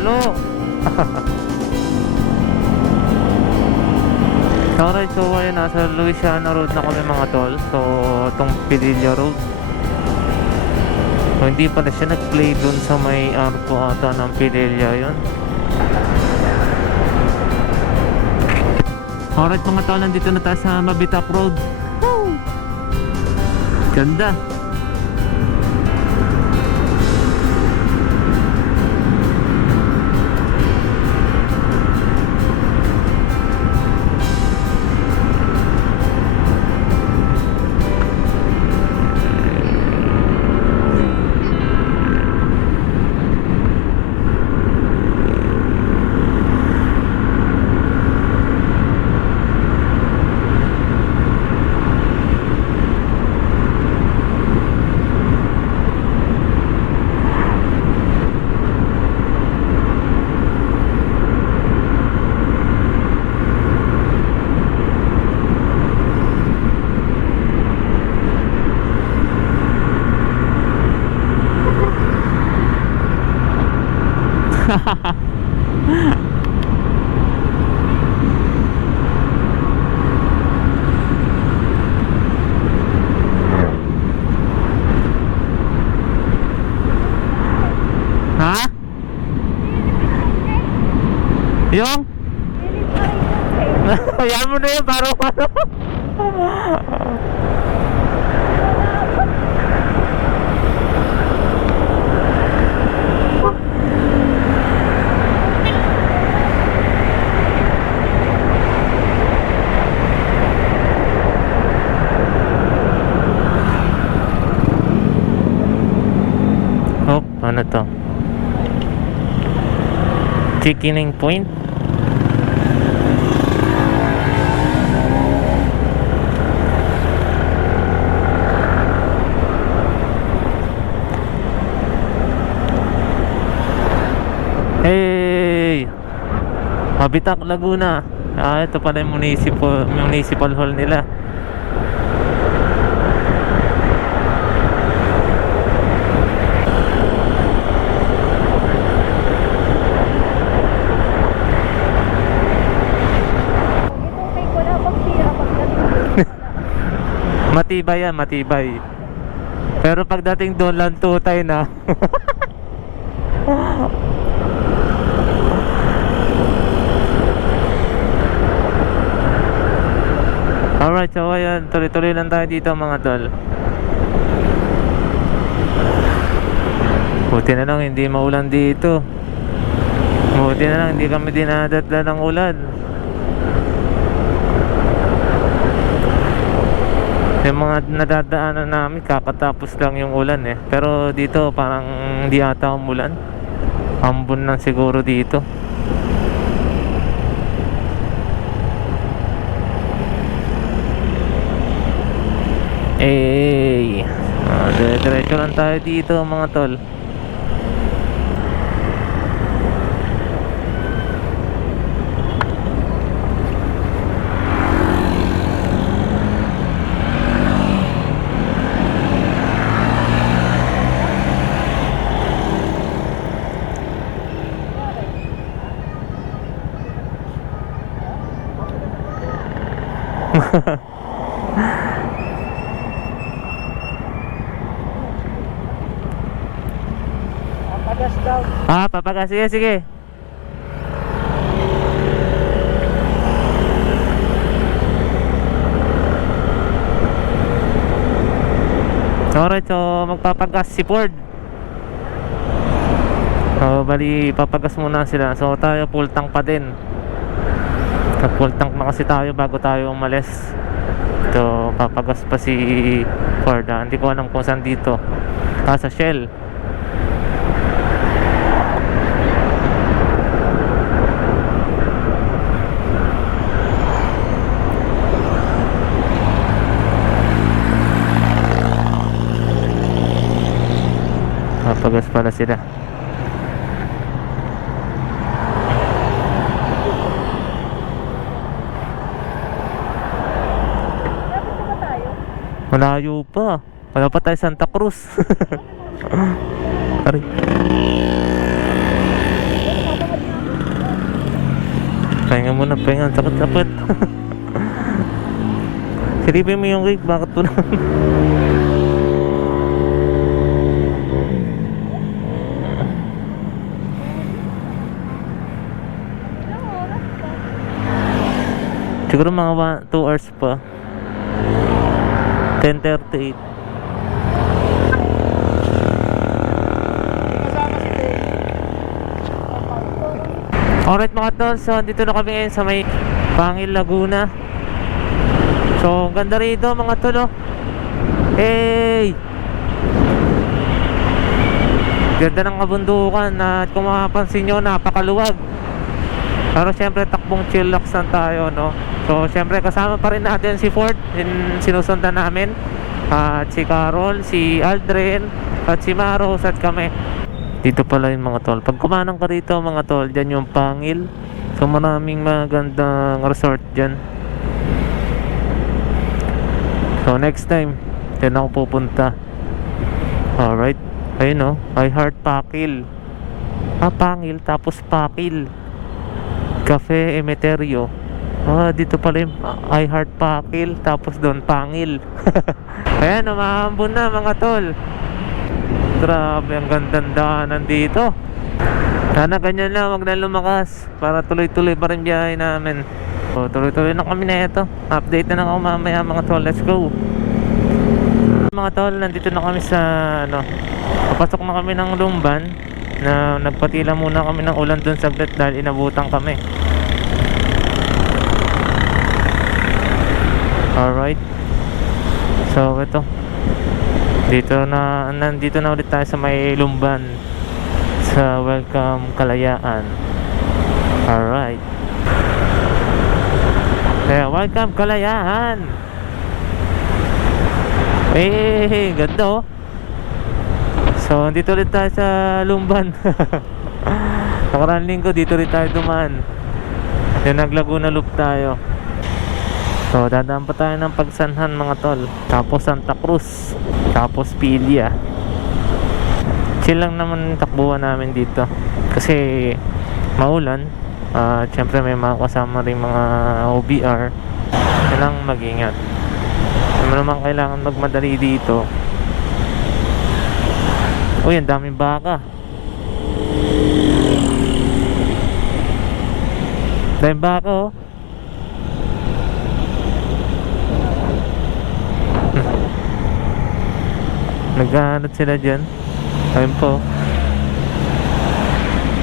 Lalo. Alright, so ayun, nasa Louisiana Road na kami mga tol. So itong Padilla Road, so hindi pala siya nag-play dun sa may arko ata ng Padilla yun. Alright mga tol, nandito na tayo sa Mabitap Road. Woo! Ganda. Ha? Yung? Ayan mo na yun, parang ano. Oh, ano to? Chickening Point. Hey! Mabitак, Laguna. Ito pala yung municipal hall nila. Matibay yan, matibay. Pero pagdating doon lang tutay na. Alright, so ayan, tuloy-tuloy lang tayo dito mga tol. Buti na lang hindi maulan dito. Buti na lang hindi kami dinadatla ng ulan. Yung mga nadadaanan namin kakatapos lang yung ulan eh. Pero dito parang hindi ata umulan. Ambon lang siguro dito. Eh, diretso lang tayo dito mga tol. Papagas daw. Papagas. Sige, sige. Alright, so magpapagas si Ford. So bali papagas muna sila. So tayo full tank pa din. Nag full tank na kasi tayo bago tayo umalis. So papagas pa si Ford. Hindi ko alam kung saan dito. Sa Shell. Papagas pala sila. Malayo pa. Wala pa tayo Santa Cruz. Aray. Pahinga muna, pahinga. Ang sakit-sakit. Silipin mo yung rig, bakit po na? Siguro mga 2 hours pa. 10:38. Alright mga tol, so dito na kami ngayon sa may Pangil, Laguna. So ganda rito mga tol, oh. Hey! Ganda ng kabundukan at kung mapapansin nyo, napakaluwag. Pero syempre takbong chillax lang tayo, no? So syempre kasama pa rin natin si Ford, sinusundan namin. At si Carol, si Aldrin, at si Maros at kami. Dito pala yung mga tol. Pag kumanang ka rito mga tol, dyan yung Pangil. So maraming magandang resort dyan. So next time, dyan ako pupunta. Alright. Ayun, oh, I Heart Pakil. Pangil tapos Pakil. Cafe Emeterio. Dito pala yung I Heart Pakil, tapos doon Pangil. Ayan, umahambon na mga tol. Grabe, ang gandang daanan dito. Sana ganyan lang, wag na lumakas para tuloy-tuloy pa rin biyahe namin. So, tuloy-tuloy na kami na ito. Update na lang ako mamaya mga tol. Let's go. Mga tol, nandito na kami sa papasok na kami ng Lumban. Na nagpatila muna kami ng ulan dun saglit dahil inabutan kami. Alright. So ito, nandito na ulit tayo sa may Lumban, sa Welcome Kalayaan. Alright. Kaya Welcome Kalayaan. Ganda, oh. So, dito ulit tayo sa Lumban. Nakaraan linggo, dito rin tayo dumaan. Then naglaguna loop tayo. So, dadaan pa tayo ng Pagsanhan mga tol. Tapos Santa Cruz. Tapos Pilya. Chill lang naman takbuhan namin dito. Kasi maulan. Siyempre may mga kasama rin mga OBR. Kailangan mag-ingat. Hindi naman kailangan magmadali dito. Uy, ang daming baka. Daming baka, oh. Naghahanap sila dyan. Ayun po.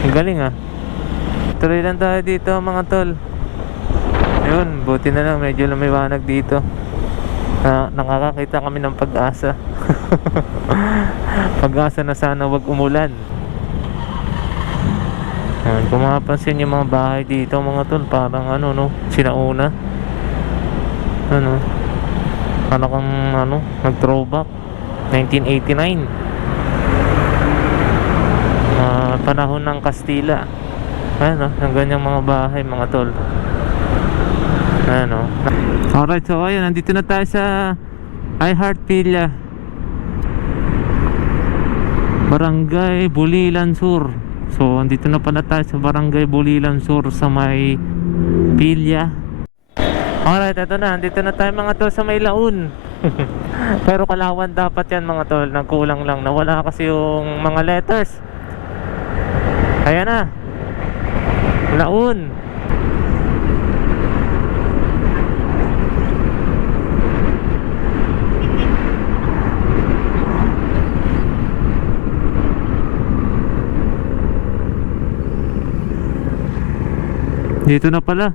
Ang galing, ah. Tuloy lang tayo dito mga tol. Yun, buti na lang medyo lumiwanag dito. Nakakakita kami ng pag-asa. Pag-asa na sana wag umulan. Kung mapapansin yung mga bahay dito mga tol, parang sinauna. Parang kang nag-throwback 1989. Panahon ng Kastila. Ang ganyang mga bahay mga tol. Alright, so ayun, nandito na tayo sa I Heart Pilya, Barangay Bulilan Sur. So andito na pala tayo sa Barangay Bulilan Sur sa may Pilya. Alright, eto na, andito na tayo mga tol sa may Laun. Pero Kalawan dapat yan mga tol. Nagkulang lang, nawala kasi yung mga letters. Ayan na, Laun. Dito na pala.